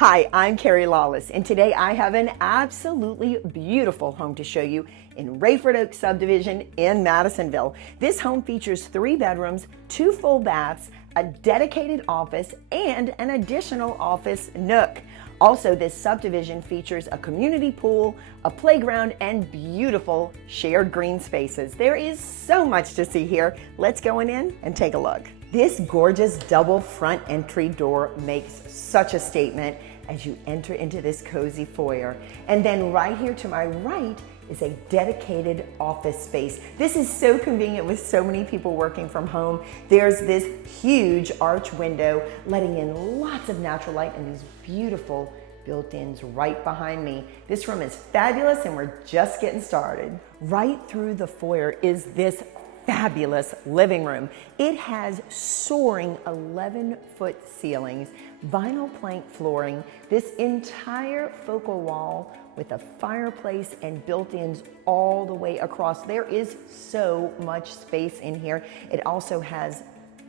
Hi, I'm Carrie Lawless, and today I have an absolutely beautiful home to show you in Raiford Subdivision in Madisonville. This home features 3 bedrooms, 2 full baths, a dedicated office, and an additional office nook. Also, this subdivision features a community pool, a playground, and beautiful shared green spaces. There is so much to see here. Let's go in and take a look. This gorgeous double front entry door makes such a statement as you enter into this cozy foyer. And then right here to my right is a dedicated office space. This is so convenient with so many people working from home. There's this huge arch window letting in lots of natural light and these beautiful built-ins right behind me. This room is fabulous and we're just getting started. Right through the foyer is this fabulous living room. It has soaring 11-foot ceilings, vinyl plank flooring, this entire focal wall with a fireplace and built-ins all the way across. There is so much space in here. It also has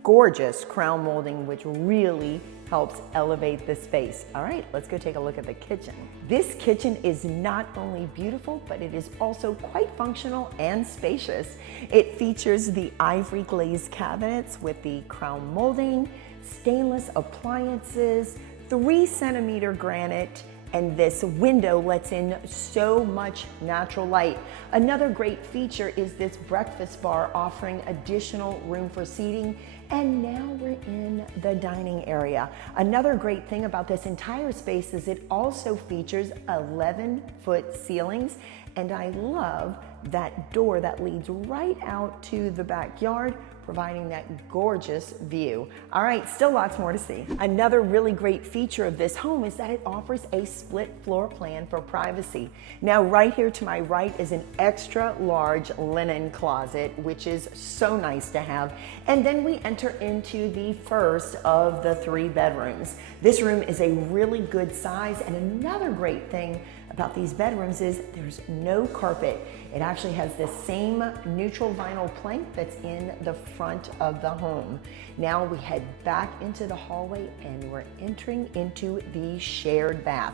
gorgeous crown molding, which really helps elevate the space. All right, let's go take a look at the kitchen. This kitchen is not only beautiful, but it is also quite functional and spacious. It features the ivory glazed cabinets with the crown molding, stainless appliances, 3-centimeter granite, and this window lets in so much natural light. Another great feature is this breakfast bar offering additional room for seating. And now we're in the dining area. Another great thing about this entire space is it also features 11-foot ceilings, and I love that door that leads right out to the backyard, providing that gorgeous view. All right, still lots more to see. Another really great feature of this home is that it offers a split floor plan for privacy. Now, right here to my right is an extra large linen closet, which is so nice to have. And then we enter into the first of the 3 bedrooms. This room is a really good size, and another great thing about these bedrooms is there's no carpet. It actually has the same neutral vinyl plank that's in the front of the home. Now we head back into the hallway and we're entering into the shared bath.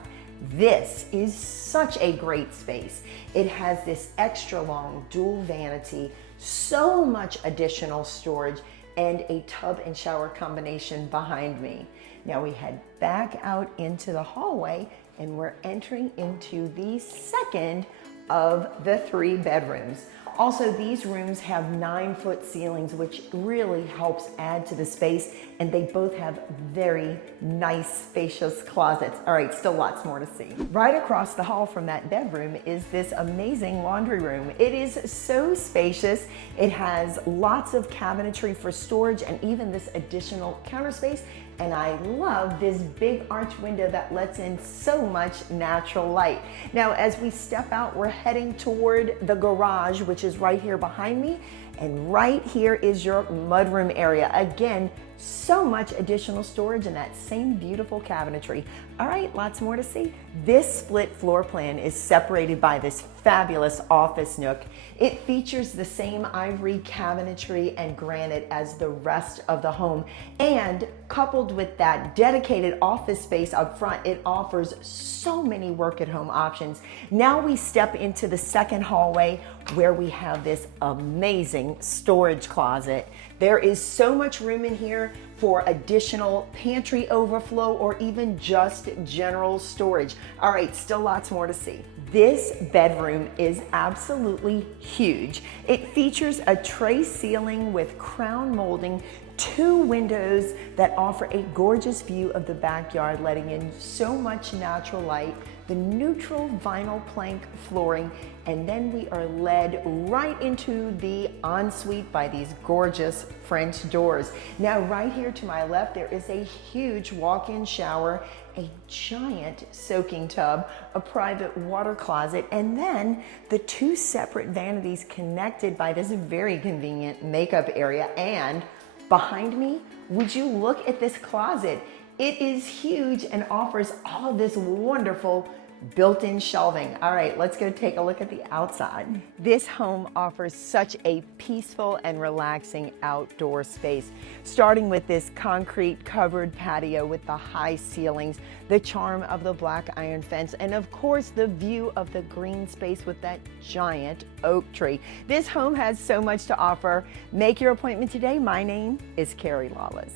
This is such a great space. It has this extra long dual vanity, so much additional storage, and a tub and shower combination behind me. Now we head back out into the hallway and we're entering into the second of the 3 bedrooms. Also, these rooms have 9-foot ceilings, which really helps add to the space, and they both have very nice, spacious closets. All right, still lots more to see. Right across the hall from that bedroom is this amazing laundry room. It is so spacious. It has lots of cabinetry for storage and even this additional counter space. And I love this big arch window that lets in so much natural light. Now, as we step out, we're heading toward the garage, which is right here behind me. And right here is your mudroom area. Again, so much additional storage and that same beautiful cabinetry. All right, lots more to see. This split floor plan is separated by this fabulous office nook. It features the same ivory cabinetry and granite as the rest of the home. And coupled with that dedicated office space up front, it offers so many work at home options. Now we step into the second hallway where we have this amazing storage closet. There is so much room in here for additional pantry overflow or even just general storage. All right, still lots more to see. This bedroom is absolutely huge. It features a tray ceiling with crown molding, 2 windows that offer a gorgeous view of the backyard, letting in so much natural light, the neutral vinyl plank flooring, and then we are led right into the ensuite by these gorgeous French doors. Now, right here to my left, there is a huge walk-in shower, a giant soaking tub, a private water closet, and then the 2 separate vanities connected by this very convenient makeup area. And behind me, would you look at this closet? It is huge and offers all of this wonderful built-in shelving. All right, let's go take a look at the outside. This home offers such a peaceful and relaxing outdoor space, starting with this concrete covered patio with the high ceilings, the charm of the black iron fence, and of course the view of the green space with that giant oak tree. This home has so much to offer. Make your appointment today. My name is Carrie Lawless.